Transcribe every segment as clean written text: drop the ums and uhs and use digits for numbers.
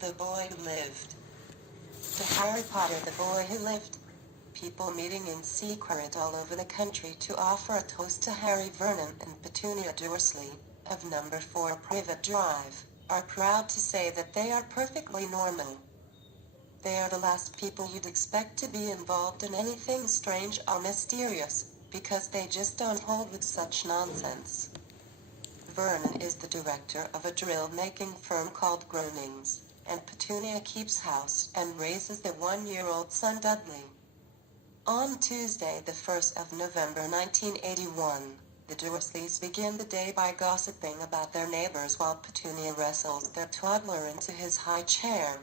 The Boy Who Lived. To Harry Potter, the Boy Who Lived. People meeting in secret all over the country to offer a toast to Harry Vernon and Petunia Dursley, of number 4 Privet Drive, are proud to say that they are perfectly normal. They are the last people you'd expect to be involved in anything strange or mysterious, because they just don't hold with such nonsense. Vernon is the director of a drill-making firm called Groenings, and Petunia keeps house and raises their 1-year-old son Dudley. On Tuesday, the 1st of November 1981, the Dursleys begin the day by gossiping about their neighbors while Petunia wrestles their toddler into his high chair.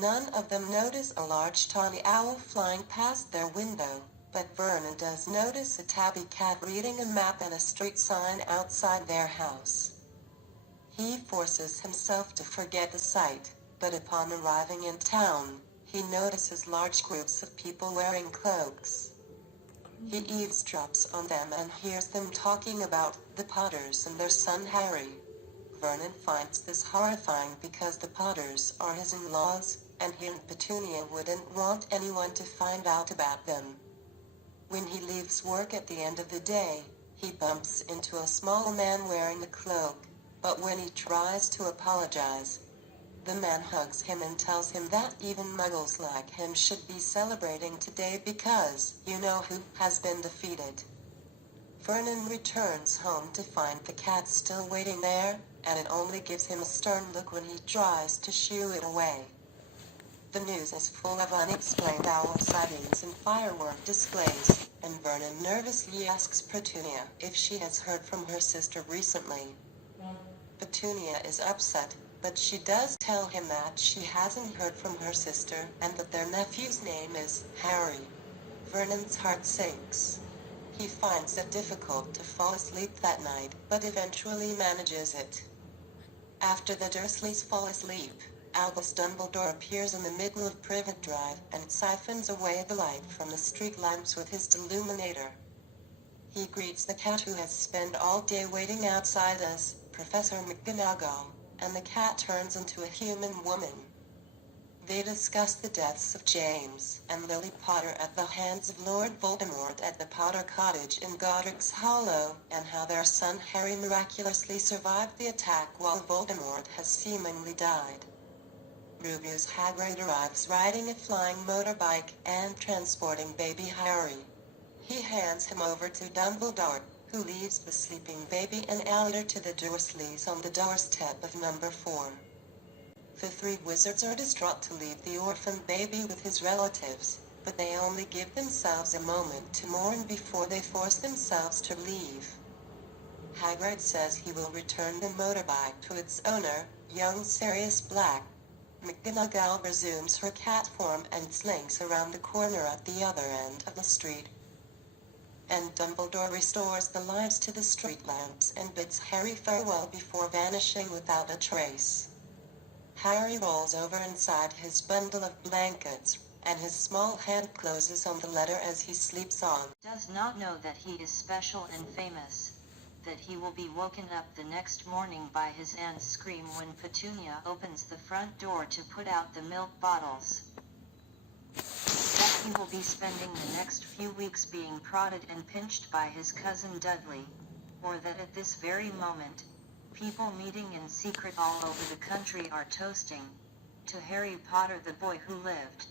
None of them notice a large tawny owl flying past their window, but Vernon does notice a tabby cat reading a map and a street sign outside their house. He forces himself to forget the sight, but upon arriving in town, he notices large groups of people wearing cloaks. He eavesdrops on them and hears them talking about the Potters and their son Harry. Vernon finds this horrifying because the Potters are his in-laws, and he and Petunia wouldn't want anyone to find out about them. When he leaves work at the end of the day, he bumps into a small man wearing a cloak, but when he tries to apologize, the man hugs him and tells him that even muggles like him should be celebrating today because, you know who, has been defeated. Vernon returns home to find the cat still waiting there, and it only gives him a stern look when he tries to shoo it away. The news is full of unexplained owl sightings and firework displays, and Vernon nervously asks Petunia if she has heard from her sister recently. Petunia is upset, but she does tell him that she hasn't heard from her sister and that their nephew's name is Harry. Vernon's heart sinks. He finds it difficult to fall asleep that night, but eventually manages it. After the Dursleys fall asleep, Albus Dumbledore appears in the middle of Privet Drive and siphons away the light from the street lamps with his deluminator. He greets the cat who has spent all day waiting outside as Professor McGonagall, and the cat turns into a human woman. They discuss the deaths of James and Lily Potter at the hands of Lord Voldemort at the Potter Cottage in Godric's Hollow, and how their son Harry miraculously survived the attack while Voldemort has seemingly died. Rubius Hagrid arrives riding a flying motorbike and transporting baby Harry. He hands him over to Dumbledore, who leaves the sleeping baby and Aladar to the Dursleys on the doorstep of number 4. The 3 wizards are distraught to leave the orphan baby with his relatives, but they only give themselves a moment to mourn before they force themselves to leave. Hagrid says he will return the motorbike to its owner, young Sirius Black. McGonagall resumes her cat form and slinks around the corner at the other end of the street. And Dumbledore restores the lights to the street lamps and bids Harry farewell before vanishing without a trace. Harry rolls over inside his bundle of blankets, and his small hand closes on the letter as he sleeps on. Does not know that he is special and famous, that he will be woken up the next morning by his aunt's scream when Petunia opens the front door to put out the milk bottles. That he will be spending the next few weeks being prodded and pinched by his cousin Dudley, or that at this very moment, people meeting in secret all over the country are toasting, to Harry Potter the Boy Who Lived.